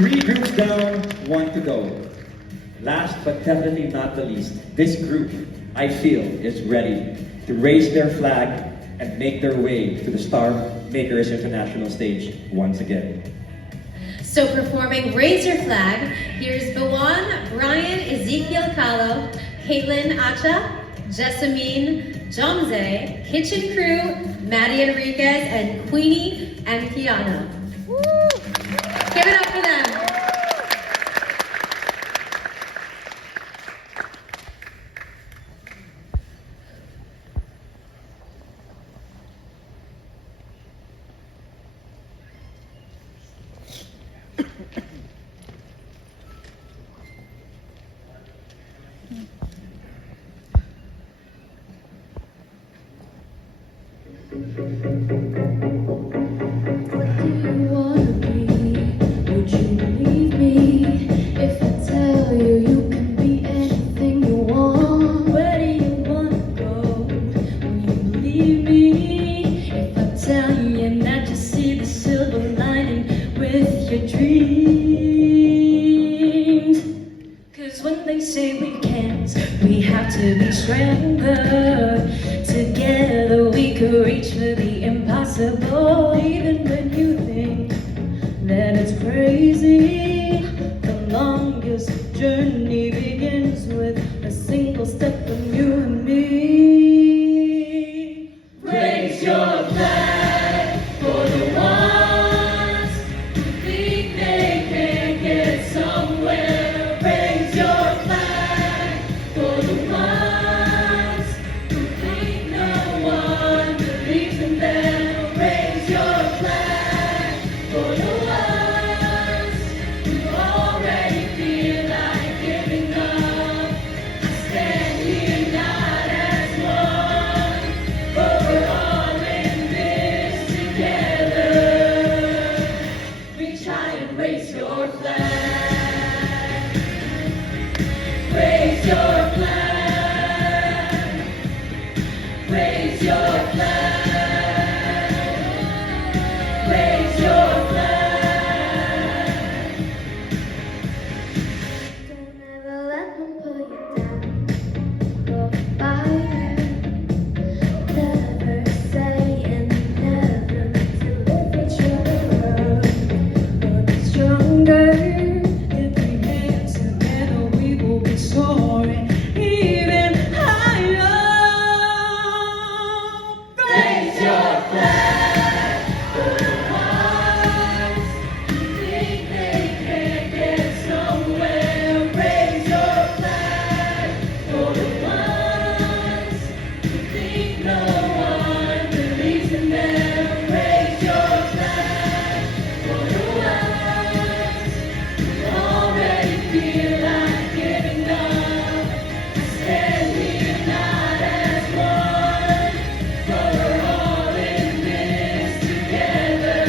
Three groups down, one to go. Last but definitely not the least, this group, I feel, is ready to raise their flag and make their way to the Star Makers International stage once again. So performing Raise Your Flag, here's Bawan, Brian, Ezekiel Calo, Caitlin Acha, Jessamine, Jomze, Kitchen Crew, Maddie Enriquez, and Queenie and Kiana. Woo! Give it up for them. We have to be stronger. Together we could reach for the impossible. Even when you think that it's crazy, the longest journey begins with a single step from you and me. Raise your flag for the ones who think they can't get somewhere. Raise your flag for the ones who think no one believes in them. Raise your flag for the ones who already feel like giving up. I stand here not as one, but we're all in this together. Reach high and raise your flag. Raise your flag. Raise your flag. Raise your flag. Don't ever let them put you down. Go fire. Never say and never to live each other up. We'll be stronger. If we hands together, we will be soaring even higher. Raise your flag for the ones who think they can't get somewhere. Raise your flag for the ones who think no one believes in them. Raise your flag for the ones who already feel like giving up. I stand here not as one, but we're all in this together.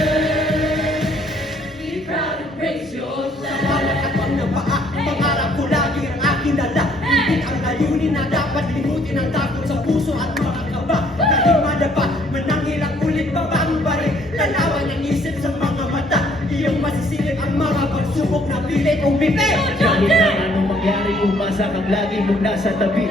Be proud and raise your flag. At ng paa, pangarap ko lagi ang aking dala. Ibig ang layunin na dapat limutin ang takot sa puso at mga kaba. Kahit madapa, manangilang ulit babang baril. Lalawan ang isip sa mga mata. Iyong masisilip ang mga pagsubok na pilit o bibig. Kahit na anong mangyari, umasa kang lagi mong nasa tabi.